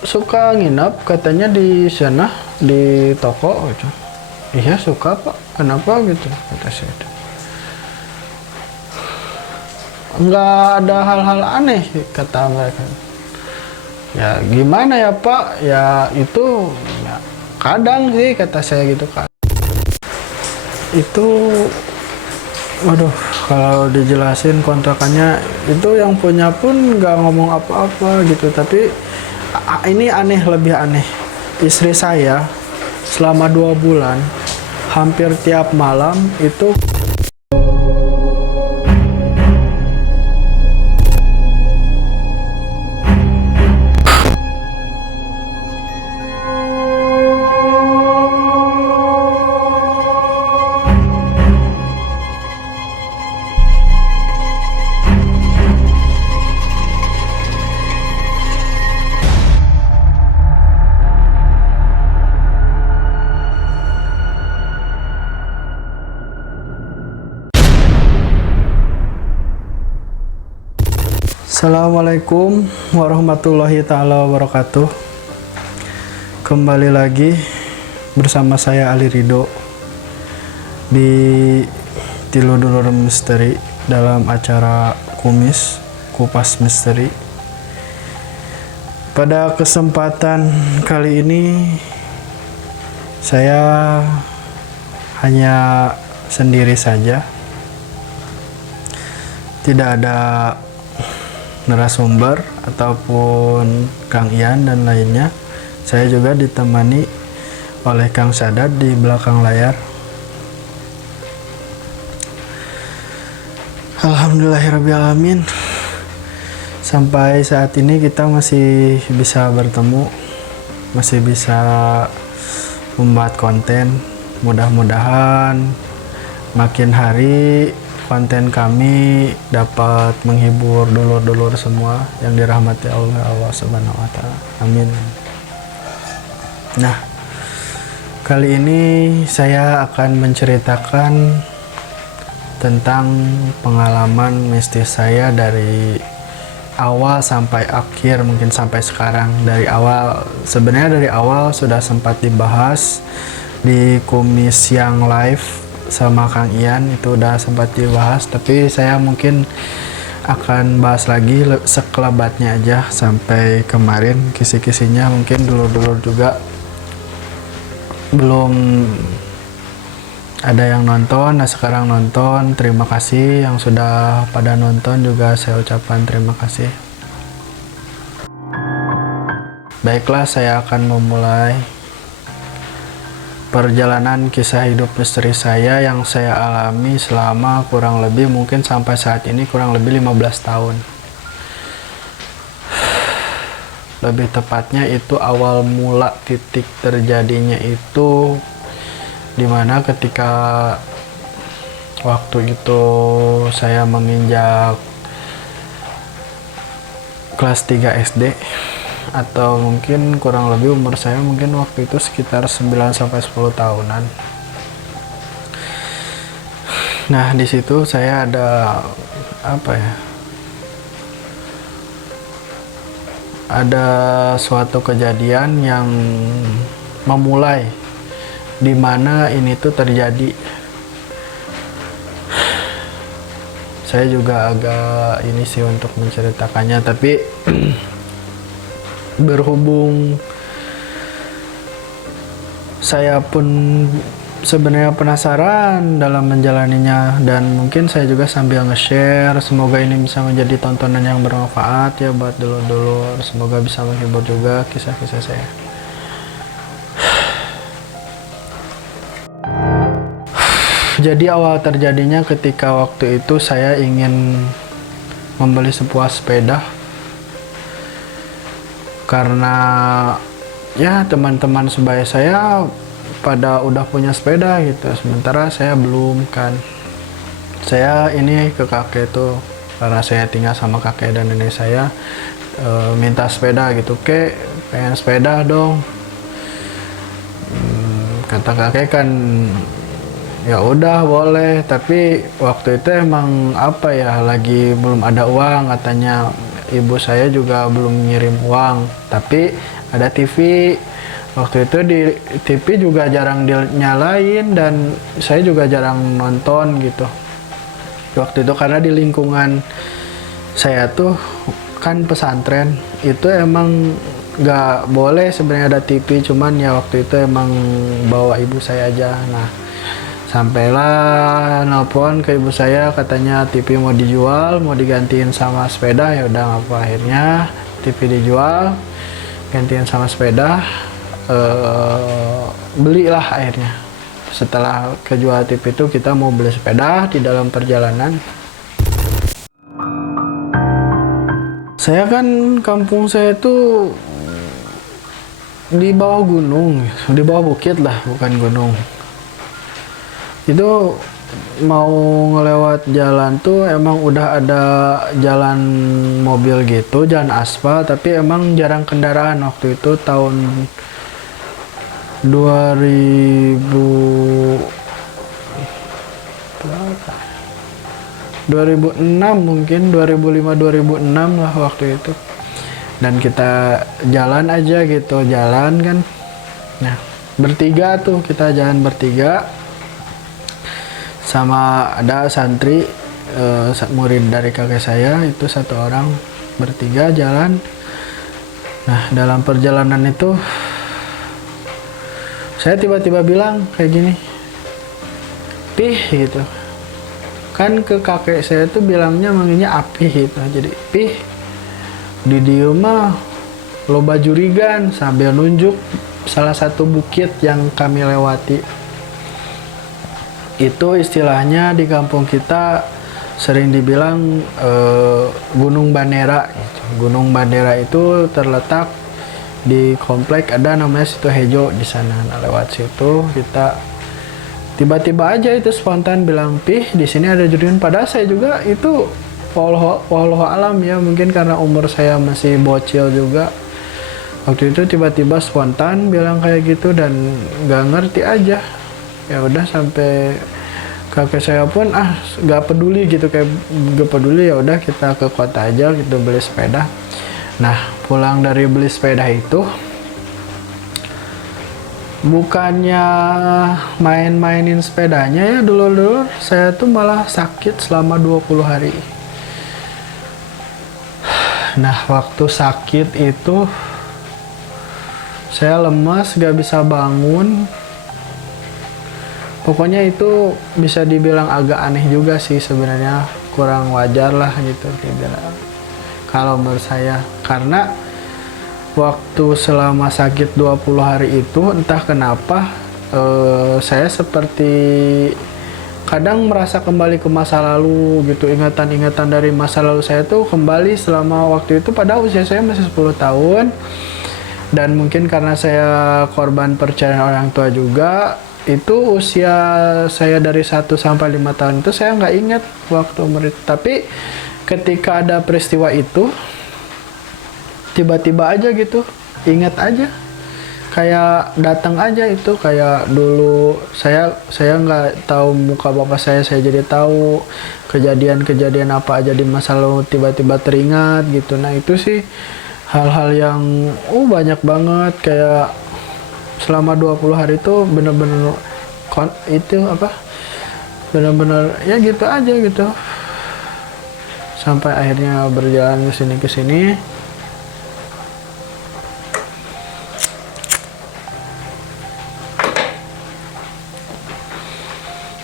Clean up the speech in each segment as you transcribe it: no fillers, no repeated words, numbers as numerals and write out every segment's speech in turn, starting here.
suka nginep katanya di sana di toko gitu. Iya suka pak, kenapa gitu kata saya. Enggak ada hal-hal aneh kata mereka. Ya gimana ya pak, ya itu ya, kadang sih kata saya gitu kan. Itu waduh, kalau dijelasin kontrakannya itu yang punya pun nggak ngomong apa-apa gitu. Tapi ini aneh, lebih aneh. Istri saya selama 2 bulan hampir tiap malam itu Assalamualaikum warahmatullahi ta'ala wabarakatuh. Kembali lagi bersama saya Ali Ridho di Tiludulur Misteri dalam acara Kupas Misteri. Pada kesempatan kali ini saya hanya sendiri saja, tidak ada narasumber ataupun Kang Ian dan lainnya. Saya juga ditemani oleh Kang Sadat di belakang layar. Alhamdulillahirrabbilalamin, sampai saat ini kita masih bisa bertemu, masih bisa membuat konten. Mudah-mudahan makin hari konten kami dapat menghibur dulur-dulur semua yang dirahmati Allah Subhanahu wa Ta'ala. Amin. Nah, kali ini saya akan menceritakan tentang pengalaman mistis saya dari awal sampai akhir, mungkin sampai sekarang. Sebenarnya dari awal sudah sempat dibahas di Kumis yang live sama Kang Ian, itu udah sempat dibahas, tapi saya mungkin akan bahas lagi sekelebatnya aja sampai kemarin. Kisi-kisinya mungkin dulur-dulur juga belum ada yang nonton. Nah sekarang nonton, terima kasih yang sudah pada nonton, juga saya ucapkan terima kasih. Baiklah, saya akan memulai perjalanan kisah hidup misteri saya yang saya alami selama kurang lebih, mungkin sampai saat ini kurang lebih 15 tahun. Lebih tepatnya itu awal mula titik terjadinya itu dimana ketika waktu itu saya menginjak kelas 3 SD, atau mungkin kurang lebih umur saya mungkin waktu itu sekitar 9-10 tahunan. Nah di situ saya ada ada suatu kejadian yang memulai di mana ini tuh terjadi. Saya juga agak ini sih untuk menceritakannya, tapi berhubung saya pun sebenarnya penasaran dalam menjalaninya, dan mungkin saya juga sambil nge-share, semoga ini bisa menjadi tontonan yang bermanfaat ya buat dulur-dulur, semoga bisa menghibur juga kisah-kisah saya. Jadi awal terjadinya ketika waktu itu saya ingin membeli sebuah sepeda, karena ya teman-teman sebaya saya pada udah punya sepeda gitu, sementara saya belum kan. Saya ini ke kakek tuh, karena saya tinggal sama kakek dan nenek saya, minta sepeda gitu, kek pengen sepeda dong. Kata kakek kan ya udah boleh, tapi waktu itu emang lagi belum ada uang katanya. ibu saya juga belum ngirim uang, tapi ada TV. Waktu itu di TV juga jarang dinyalain dan saya juga jarang nonton gitu. Waktu itu karena di lingkungan saya tuh kan pesantren, itu emang nggak boleh sebenarnya ada TV, cuman ya waktu itu emang bawa ibu saya aja. Nah, sampailah nelpon ke ibu saya, katanya TV mau dijual, mau digantiin sama sepeda. Ya udah nggak apa, akhirnya TV dijual, gantiin sama sepeda. Belilah akhirnya. Setelah kejual TV itu kita mau beli sepeda. Di dalam perjalanan, saya kan kampung saya tuh di bawah gunung, di bawah bukit lah, bukan gunung. Itu mau ngelewat jalan tuh emang udah ada jalan mobil gitu, jalan aspal, tapi emang jarang kendaraan. Waktu itu tahun 2006 mungkin, 2005-2006 lah waktu itu. Dan kita jalan aja gitu, jalan kan. Nah, bertiga tuh, kita jalan bertiga. Sama ada santri, murid dari kakek saya, itu satu orang, bertiga jalan. Nah, dalam perjalanan itu saya tiba-tiba bilang kayak gini, "Pih," gitu. Kan ke kakek saya tuh bilangnya manggilnya Api gitu. Jadi, "Pih, di dieu mah loba jurigan," sambil nunjuk salah satu bukit yang kami lewati. Itu istilahnya di kampung kita sering dibilang Gunung Bandera gitu. Gunung Bandera itu terletak di komplek ada namanya Situhejo di sana. Nah, lewat situ kita tiba-tiba aja itu spontan bilang, "Pih, di sini ada jurigan." Padahal saya juga itu wallahu alam ya, mungkin karena umur saya masih bocil juga. Waktu itu tiba-tiba spontan bilang kayak gitu dan nggak ngerti aja. Ya udah, sampai kakek saya pun nggak peduli gitu, kayak nggak peduli. Ya udah, kita ke kota aja gitu beli sepeda. Nah, pulang dari beli sepeda itu, bukannya main-mainin sepedanya ya, dulu saya tuh malah sakit selama 20 hari. Nah, waktu sakit itu saya lemas, gak bisa bangun. Pokoknya itu bisa dibilang agak aneh juga sih sebenarnya, kurang wajar lah gitu kalau menurut saya. Karena waktu selama sakit 20 hari itu entah kenapa saya seperti kadang merasa kembali ke masa lalu gitu. Ingatan-ingatan dari masa lalu saya tuh kembali selama waktu itu, padahal usia saya masih 10 tahun. Dan mungkin karena saya korban perceraian orang tua juga, itu usia saya dari 1 sampai 5 tahun itu saya nggak ingat waktu umur itu. Tapi ketika ada peristiwa itu, tiba-tiba aja gitu, ingat aja, kayak datang aja itu. Kayak dulu saya nggak tahu muka bapak saya jadi tahu kejadian-kejadian apa aja di masa lalu tiba-tiba teringat gitu. Nah, itu sih hal-hal yang banyak banget. Kayak selama 20 hari itu bener-bener bener-bener ya gitu aja gitu, sampai akhirnya berjalan ke sini.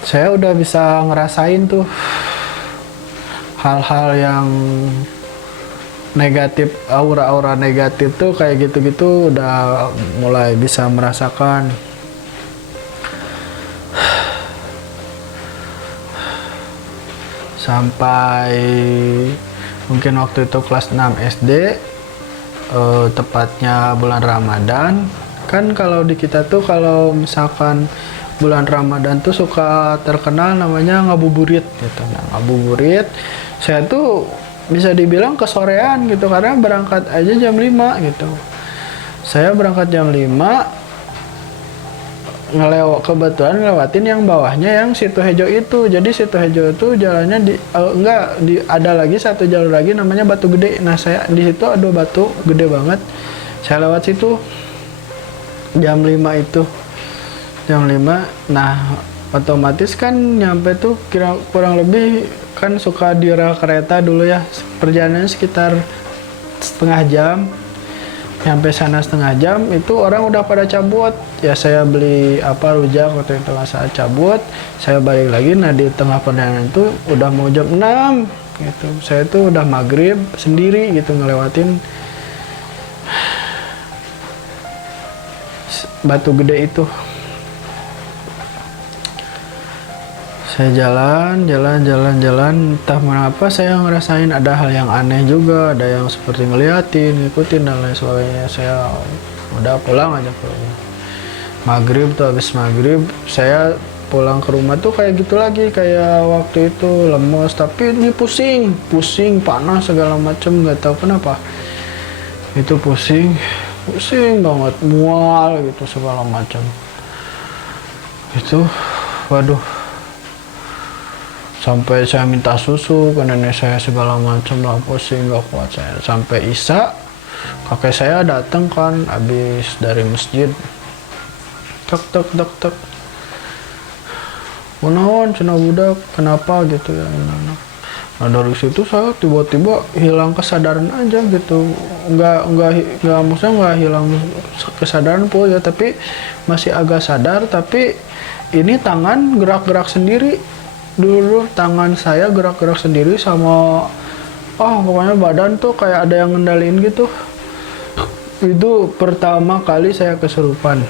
Saya udah bisa ngerasain tuh hal-hal yang negatif, aura-aura negatif tuh kayak gitu-gitu udah mulai bisa merasakan. Sampai mungkin waktu itu kelas 6 SD, tepatnya bulan Ramadan. Kan kalau di kita tuh kalau misalkan bulan Ramadan tuh suka terkenal namanya ngabuburit gitu. Nah, ngabuburit saya tuh bisa dibilang kesorean gitu, karena berangkat aja jam 5 gitu. Saya berangkat jam 5, kebetulan ngelewatin yang bawahnya yang Situ Hejo itu. Jadi Situ Hejo itu jalannya ada lagi satu jalur lagi namanya Batu Gede. Nah saya di situ ada batu gede banget. Saya lewat situ jam 5 itu, jam 5. Nah otomatis kan nyampe tuh kurang lebih kan suka di rel kereta dulu ya, perjalanannya sekitar setengah jam. Sampai sana setengah jam itu orang udah pada cabut ya, saya beli rujak waktu itu nggak saat cabut, saya balik lagi. Nah di tengah perjalanan itu udah mau jam 6 gitu, saya tuh udah maghrib sendiri gitu ngelewatin Batu Gede itu. Saya jalan, entah mengapa saya ngerasain ada hal yang aneh juga, ada yang seperti ngeliatin, ngikutin dan lain sebagainya. Saya udah pulang aja pulangnya. Maghrib tuh, habis maghrib saya pulang ke rumah tuh kayak gitu lagi, kayak waktu itu lemes, tapi ini pusing, panas segala macem, nggak tahu kenapa. Itu pusing banget, mual gitu segala macam. Itu, waduh. Sampai saya minta susu ke nenek saya segala macam lah, pusing nggak kuat saya. Sampai Isya kakek saya datang kan habis dari masjid, tek menawan cina budak kenapa gitu ya anak. Nah dari situ saya tiba-tiba hilang kesadaran aja gitu, nggak maksudnya nggak hilang kesadaran pun ya, tapi masih agak sadar, tapi ini tangan gerak-gerak sendiri. Dulu tangan saya gerak-gerak sendiri sama pokoknya badan tuh kayak ada yang ngendalin gitu. Itu pertama kali saya kesurupan.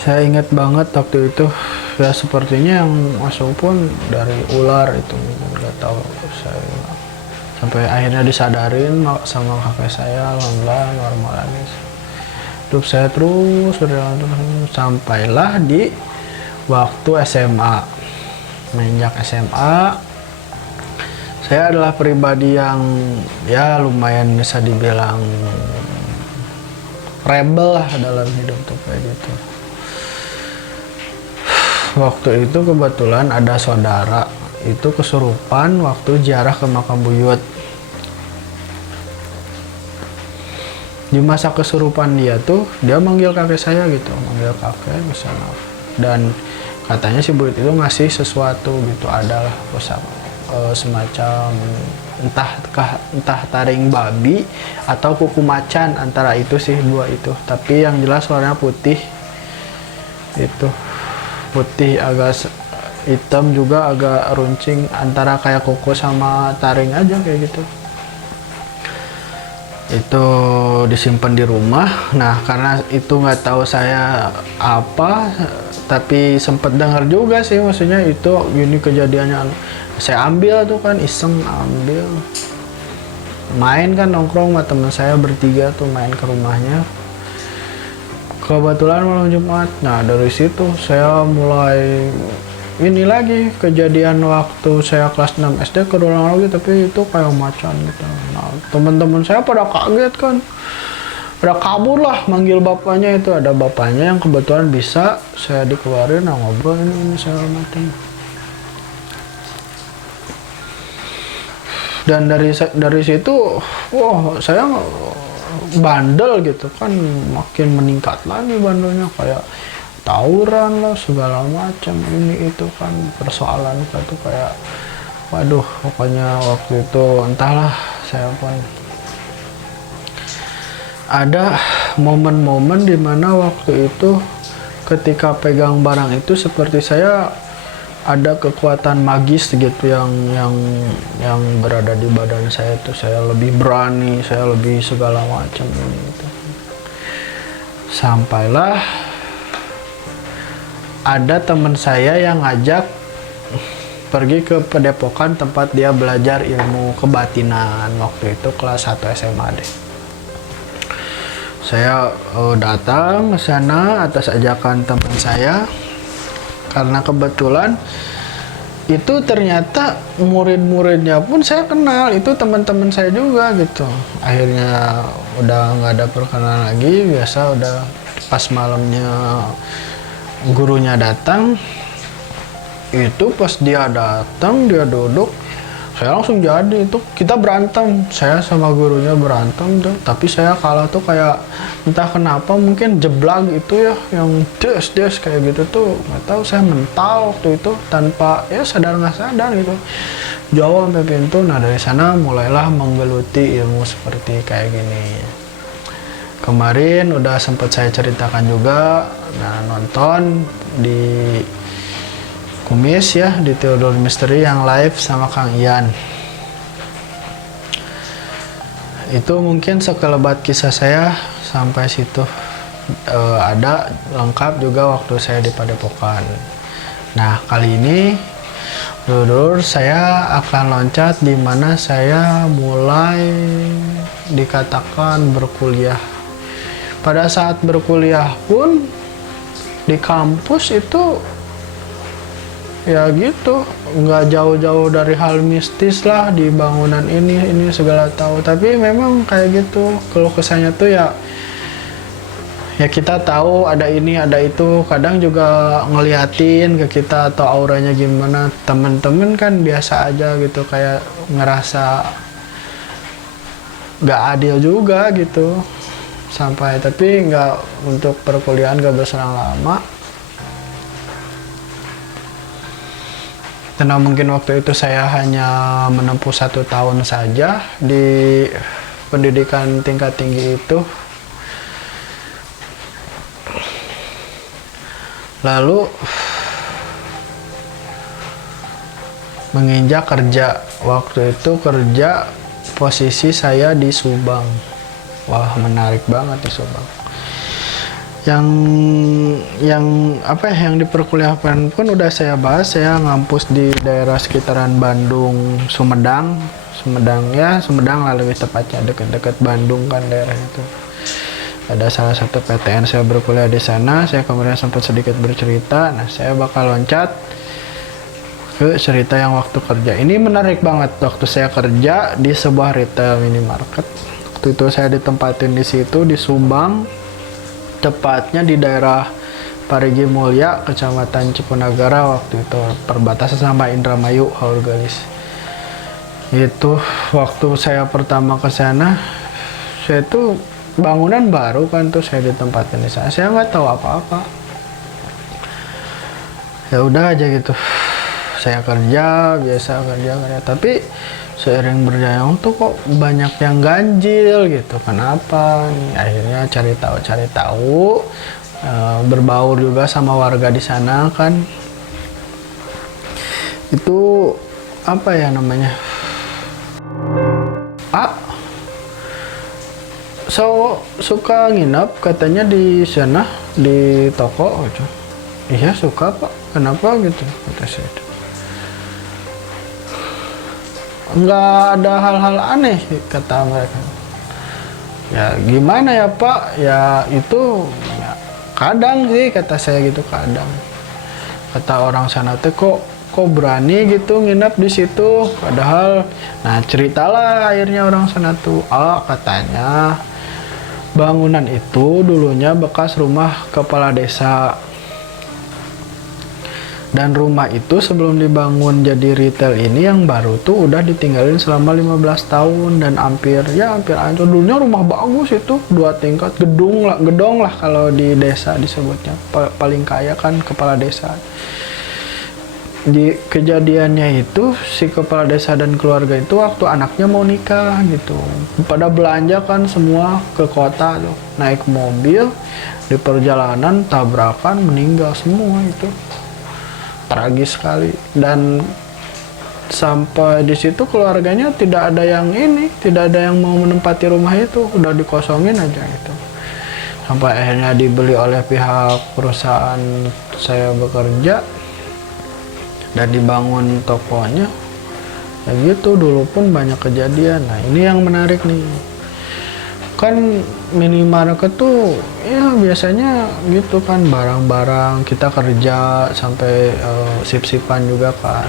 Saya ingat banget waktu itu ya, sepertinya yang masuk pun dari ular itu, nggak tahu saya. Sampai akhirnya disadarin sama kakek saya, alhamdulillah normal lagi. Hidup saya terus berjalan sampailah di waktu SMA. Menginjak SMA, saya adalah pribadi yang ya lumayan bisa dibilang rebel lah dalam hidup tuh kayak gitu. Waktu itu kebetulan ada saudara itu kesurupan waktu ziarah ke makam buyut. Di masa kesurupan dia tuh, dia manggil kakek saya gitu, manggil kakek misalnya, dan katanya si buyut itu ngasih sesuatu gitu, adalah semacam entah taring babi atau kuku macan, antara itu sih dua itu, tapi yang jelas warnanya putih, itu putih agak hitam juga agak runcing, antara kayak kuku sama taring aja kayak gitu. Itu disimpan di rumah. Nah karena itu nggak tahu saya apa, tapi sempat dengar juga sih, maksudnya itu gini kejadiannya. Saya ambil tuh kan, iseng ambil, main kan nongkrong sama teman saya bertiga tuh, main ke rumahnya. Kebetulan malam Jumat. Nah dari situ saya mulai ini lagi kejadian waktu saya kelas 6 SD kerulang lagi, tapi itu kayak macan gitu. Nah teman-teman saya pada kaget kan, pada kabur lah manggil bapaknya. Itu ada bapaknya yang kebetulan bisa saya dikeluarin, nah ngobrol ini segala macam. Dan dari situ wah saya bandel gitu kan, makin meningkat lagi bandelnya, kayak tawuran lah segala macam, ini itu kan persoalan itu kayak waduh. Pokoknya waktu itu entahlah, saya pun ada momen-momen dimana waktu itu ketika pegang barang itu seperti saya ada kekuatan magis gitu yang berada di badan saya itu. Saya lebih berani, saya lebih segala macam gitu. Sampailah ada teman saya yang ngajak pergi ke Padepokan tempat dia belajar ilmu kebatinan. Waktu itu kelas 1 SMA deh. Saya datang ke sana atas ajakan teman saya, karena kebetulan itu ternyata murid-muridnya pun saya kenal, itu teman-teman saya juga gitu. Akhirnya udah nggak ada perkenalan lagi, biasa udah pas malamnya gurunya datang, itu pas dia datang dia duduk, saya langsung jadi itu kita berantem, saya sama gurunya berantem tuh, tapi saya kalah tuh kayak entah kenapa mungkin jeblag itu ya yang des kayak gitu tuh, nggak tahu saya mental waktu itu tanpa ya sadar nggak sadar gitu, jauh sampai pintu. Nah dari sana mulailah menggeluti ilmu seperti kayak gini. Kemarin udah sempat saya ceritakan juga, nah nonton di Kumis ya di Theodore Mystery yang live sama Kang Ian. Itu mungkin sekelebat kisah saya sampai situ. Ada lengkap juga waktu saya di Padepokan. Nah kali ini Theodore saya akan loncat di mana saya mulai dikatakan berkuliah. Pada saat berkuliah pun di kampus itu ya gitu, nggak jauh-jauh dari hal mistis lah di bangunan ini segala tahu, tapi memang kayak gitu kalau kesannya tuh ya kita tahu ada ini ada itu, kadang juga ngeliatin ke kita atau auranya gimana. Temen-temen kan biasa aja gitu, kayak ngerasa nggak adil juga gitu sampai, tapi nggak, untuk perkuliahan nggak berselang lama. Karena mungkin waktu itu saya hanya menempuh 1 tahun saja di pendidikan tingkat tinggi itu. Lalu menginjak kerja, waktu itu kerja posisi saya di Subang. Wah menarik banget di Subang. Yang apa ya, yang di perkuliahan pun udah saya bahas. Saya ngampus di daerah sekitaran Bandung, Sumedang lah lebih tepatnya, dekat-dekat Bandung kan daerah itu. Ada salah satu PTN saya berkuliah di sana. Saya kemarin sempat sedikit bercerita. Nah saya bakal loncat ke cerita yang waktu kerja. Ini menarik banget. Waktu saya kerja di sebuah retail minimarket, waktu itu saya ditempatin di situ di Subang, tepatnya di daerah Parigi Mulya, Kecamatan Cipunagara, waktu itu perbatasan sama Indramayu, Haurgalis. Itu waktu saya pertama ke sana, saya tuh bangunan baru kan tuh, saya ditempatin di sana, saya nggak tahu apa-apa. Ya udah aja gitu, saya kerja biasa kerja, tapi seiring berjalan tuh kok banyak yang ganjil gitu, kenapa nih? Akhirnya cari tahu, berbaur juga sama warga di sana kan. Itu apa ya namanya, suka nginep katanya di sana di toko gitu. Iya suka pak, kenapa gitu kata saya. Nggak ada hal-hal aneh kata mereka. Ya gimana ya pak, ya itu ya, kadang sih kata saya gitu, kadang kata orang sana teh kok berani gitu nginep di situ, padahal nah ceritalah akhirnya orang sana tuh, katanya bangunan itu dulunya bekas rumah kepala desa. Dan rumah itu sebelum dibangun jadi retail ini yang baru tuh udah ditinggalin selama 15 tahun dan hampir hancur. Dulunya rumah bagus itu, 2 tingkat, gedung lah kalau di desa disebutnya. Paling kaya kan kepala desa. Di kejadiannya itu si kepala desa dan keluarga itu waktu anaknya mau nikah gitu, pada belanja kan semua ke kota tuh, naik mobil, di perjalanan tabrakan meninggal semua. Itu tragis sekali, dan sampai di situ keluarganya tidak ada yang mau menempati rumah itu, udah dikosongin aja gitu, sampai akhirnya dibeli oleh pihak perusahaan saya bekerja dan dibangun tokonya. Ya gitu, dulu pun banyak kejadian. Nah ini yang menarik nih, kan minimarket tuh ya biasanya gitu kan, barang-barang kita kerja sampai sip-sipan juga kan.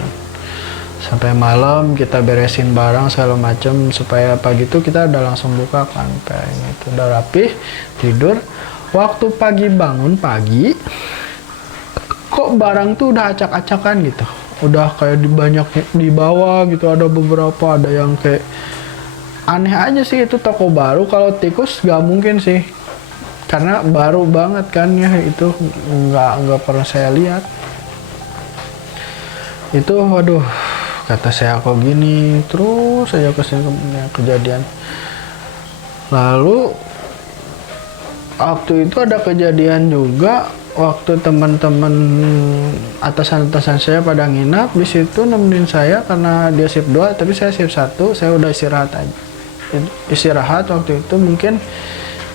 sampai malam kita beresin barang segala macam supaya pagi itu kita udah langsung buka kan, pengen itu udah rapih tidur. Waktu pagi bangun pagi, kok barang tuh udah acak-acakan gitu, udah kayak banyak di bawah gitu, ada beberapa, ada yang kayak aneh aja sih. Itu toko baru, kalau tikus gak mungkin sih karena baru banget kan ya, itu nggak pernah saya lihat. Itu waduh, kata saya kok gini terus saya kesini kejadian. Lalu waktu itu ada kejadian juga waktu teman-teman atasan-atasan saya pada nginap di situ nemenin saya karena dia shift 2 tapi saya shift 1. Saya udah istirahat aja, istirahat waktu itu mungkin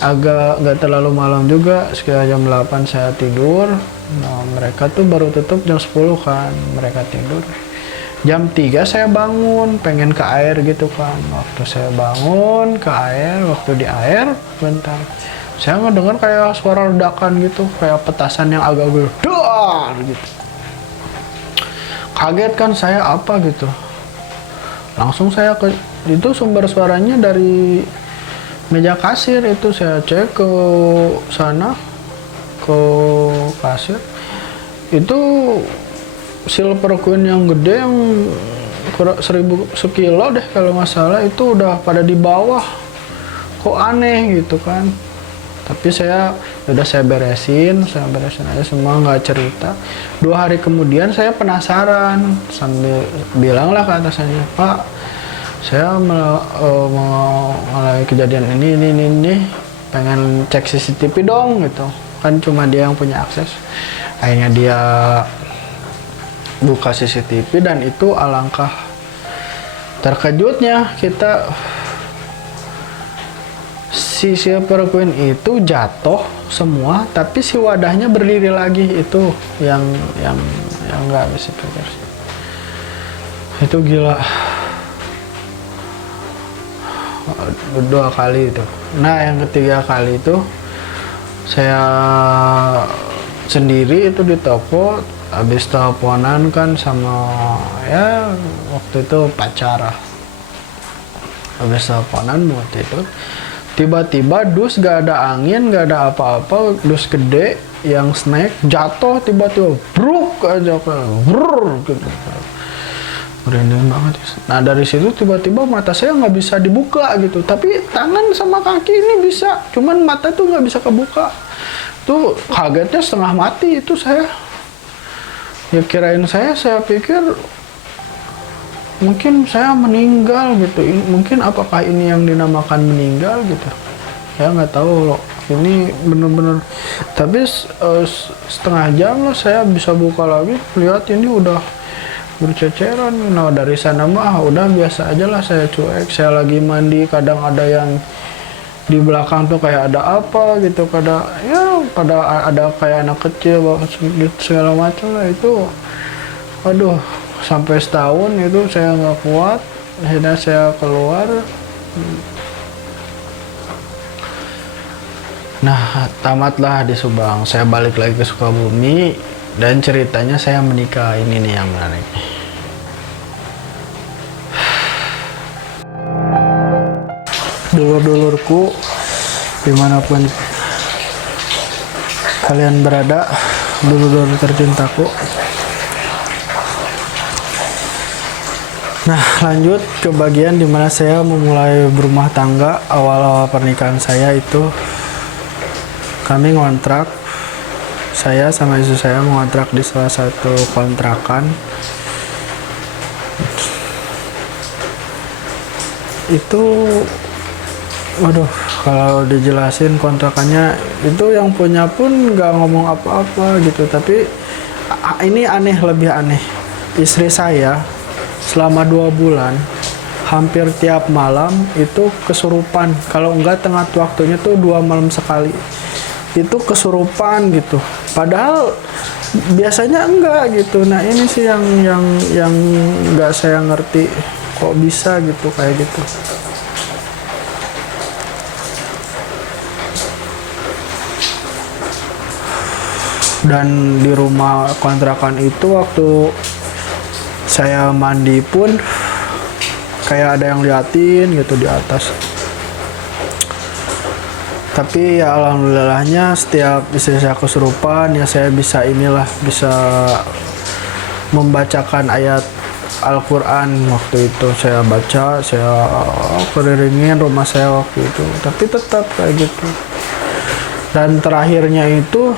agak nggak terlalu malam juga, sekitar jam 8 saya tidur. Nah mereka tuh baru tutup jam 10 kan, mereka tidur. Jam 3 saya bangun pengen ke air gitu kan. Waktu saya bangun ke air, waktu di air bentar saya ngedengar kayak suara ledakan gitu, kayak petasan yang agak gedor gitu. Kaget kan saya, apa gitu. Langsung saya ke itu, sumber suaranya dari meja kasir. Itu saya cek ke sana, ke kasir. Itu silver queen yang gede yang 1000 sekilo deh kalau nggak salah, itu udah pada di bawah. Kok aneh gitu kan. Tapi saya beresin aja semua, nggak cerita. 2 hari kemudian saya penasaran sambil bilang lah ke atasannya, Pak, saya mengalami kejadian ini, pengen cek CCTV dong gitu kan, cuma dia yang punya akses. Akhirnya dia buka CCTV dan itu alangkah terkejutnya kita, si silver queen itu jatuh semua tapi si wadahnya berdiri lagi. Itu yang nggak bisa pikir sih. Itu gila. 2 kali itu. Nah yang ketiga kali itu saya sendiri itu di toko, habis teleponan kan sama ya waktu itu pacar. Habis teleponan mau tidur, tiba-tiba dus gak ada angin, gak ada apa-apa, dus gede yang snack jatuh tiba-tiba bruk aja brrr gitu. Merinding banget. Nah dari situ tiba-tiba mata saya nggak bisa dibuka gitu, tapi tangan sama kaki ini bisa, cuman mata tuh nggak bisa kebuka. Tuh kagetnya setengah mati itu saya. Ya kirain saya pikir mungkin saya meninggal gitu. Mungkin apakah ini yang dinamakan meninggal gitu? Saya nggak tahu loh. Ini bener-bener. Tapi setengah jam lah saya bisa buka lagi. Lihat ini udah berceceran. Nah dari sana mah udah biasa aja lah, saya cuek. Saya lagi mandi, kadang ada yang di belakang tuh kayak ada apa gitu, pada ada kayak anak kecil segala macam lah itu. Aduh, sampai setahun itu saya nggak kuat, akhirnya saya keluar. Nah tamatlah di Subang, saya balik lagi ke Sukabumi dan ceritanya saya menikah. Ini nih yang menarik. Dulur-dulurku dimanapun kalian berada, dulur-dulur tercintaku. Nah lanjut ke bagian dimana saya memulai berumah tangga. Awal-awal pernikahan saya itu kami ngontrak, saya sama istri saya mengontrak di salah satu kontrakan. Itu waduh, kalau dijelasin kontrakannya itu yang punya pun nggak ngomong apa-apa gitu. Tapi ini aneh, lebih aneh. Istri saya selama 2 bulan hampir tiap malam itu kesurupan. Kalau enggak tengah waktunya tuh 2 malam sekali. Itu kesurupan gitu. Padahal biasanya enggak gitu. Nah ini sih yang nggak saya ngerti, kok bisa gitu kayak gitu. Dan di rumah kontrakan itu waktu Saya mandi pun kayak ada yang liatin gitu di atas. Tapi ya alhamdulillahnya setiap istri saya kesurupan ya saya bisa membacakan ayat Al-Quran. Waktu itu saya baca, saya kelilingin rumah saya waktu itu, tapi tetap kayak gitu. Dan terakhirnya itu,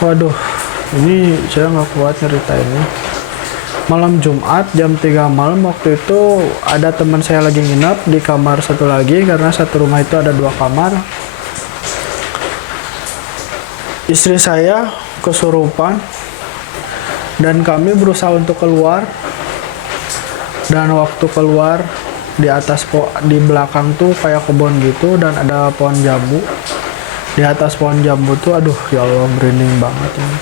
waduh, ini saya nggak kuat ceritainnya. Malam Jumat jam 3 malam waktu itu ada teman saya lagi nginep di kamar satu lagi, karena satu rumah itu ada 2 kamar. Istri saya kesurupan dan kami berusaha untuk keluar. Dan waktu keluar, di belakang tuh kayak kebun gitu dan ada pohon jambu. Di atas pohon jambu tuh, aduh ya Allah, merinding banget ini.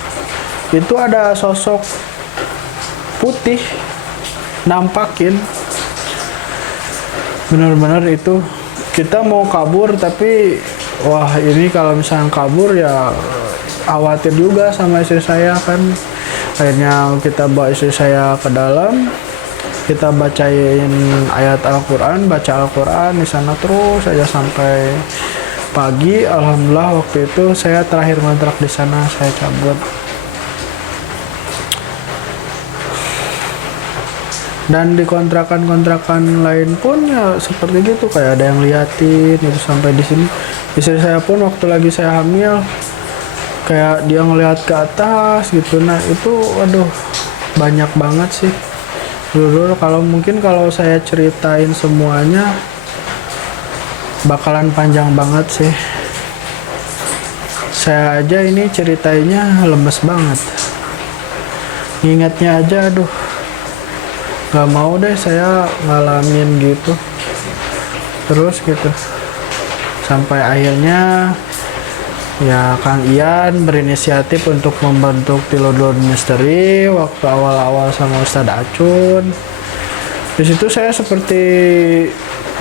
Itu ada sosok putih nampakin, bener-bener itu. Kita mau kabur tapi wah, ini kalau misalnya kabur ya khawatir juga sama istri saya kan. Akhirnya kita bawa istri saya ke dalam, kita bacain ayat Al-Quran, baca Al-Quran di sana terus aja sampai pagi. Alhamdulillah waktu itu saya terakhir ngontrak di sana, saya cabut. Dan di kontrakan-kontrakan lain pun ya seperti gitu, kayak ada yang liatin itu sampai di sini. Istri saya pun waktu lagi saya hamil kayak dia ngelihat ke atas gitu. Nah itu waduh, banyak banget sih. Dulu kalau saya ceritain semuanya bakalan panjang banget sih. Saya aja ini ceritainnya lemes banget, ngingetnya aja aduh, gak mau deh saya ngalamin gitu terus gitu. Sampai akhirnya ya Kang Ian berinisiatif untuk membentuk Tilodon Misteri waktu awal-awal sama Ustadz Acun. Di situ saya seperti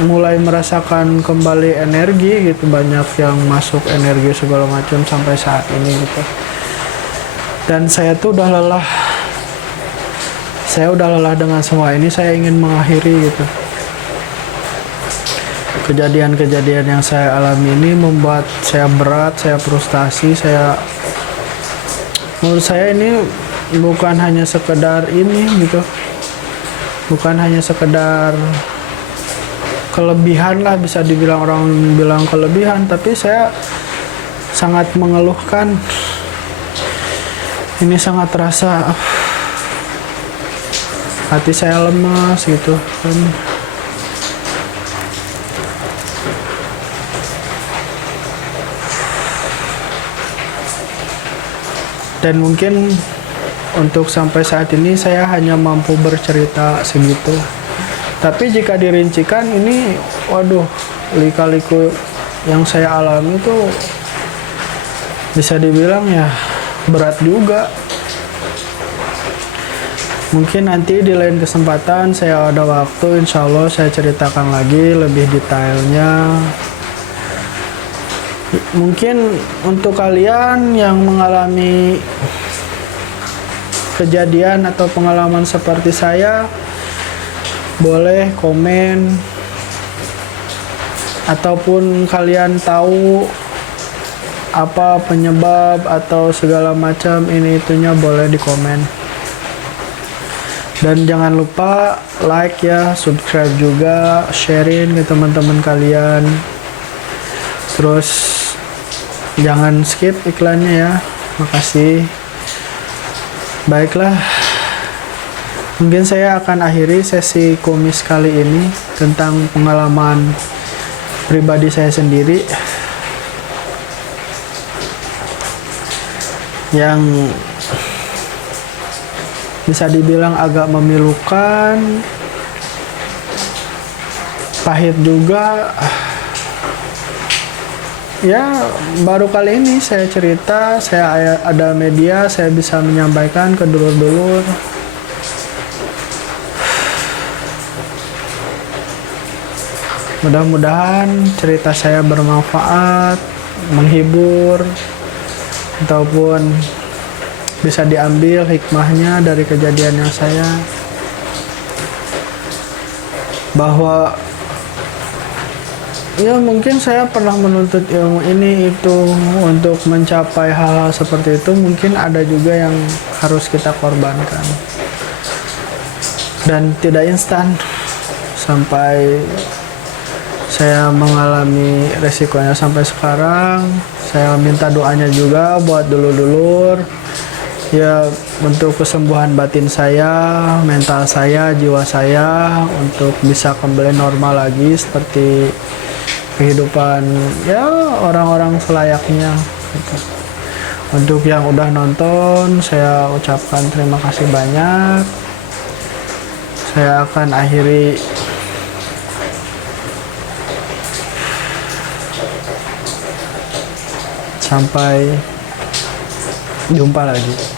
mulai merasakan kembali energi gitu, banyak yang masuk energi segala macam sampai saat ini gitu. Dan saya tuh udah lelah. Saya udah lelah dengan semua ini, saya ingin mengakhiri gitu. Kejadian-kejadian yang saya alami ini membuat saya berat, saya frustasi, menurut saya ini bukan hanya sekedar ini gitu. Bukan hanya sekedar kelebihan lah, bisa dibilang orang bilang kelebihan, tapi saya sangat mengeluhkan. Ini sangat terasa hati saya lemas gitu kan. Dan mungkin untuk sampai saat ini saya hanya mampu bercerita segitu. Tapi jika dirincikan ini, waduh, lika-liku yang saya alami itu bisa dibilang ya berat juga. Mungkin nanti di lain kesempatan saya ada waktu, insya Allah saya ceritakan lagi lebih detailnya. Mungkin untuk kalian yang mengalami kejadian atau pengalaman seperti saya, boleh komen, ataupun kalian tahu apa penyebab atau segala macam ini itunya, boleh di komen. Dan jangan lupa like ya, subscribe juga, sharing ke teman-teman kalian. Terus jangan skip iklannya ya. Makasih. Baiklah, mungkin saya akan akhiri sesi kumis kali ini tentang pengalaman pribadi saya sendiri yang bisa dibilang agak memilukan, pahit juga. Ya, baru kali ini saya cerita, saya ada media, saya bisa menyampaikan ke dulur-dulur. Mudah-mudahan cerita saya bermanfaat, menghibur, ataupun bisa diambil hikmahnya dari kejadian yang saya, bahwa ya mungkin saya pernah menuntut ilmu ini itu untuk mencapai hal-hal seperti itu, mungkin ada juga yang harus kita korbankan dan tidak instan. Sampai saya mengalami resikonya sampai sekarang, saya minta doanya juga buat dulur-dulur ya, untuk kesembuhan batin saya, mental saya, jiwa saya, untuk bisa kembali normal lagi seperti kehidupan ya orang-orang selayaknya gitu. Untuk yang udah nonton, saya ucapkan terima kasih banyak. Saya akan akhiri sampai jumpa lagi.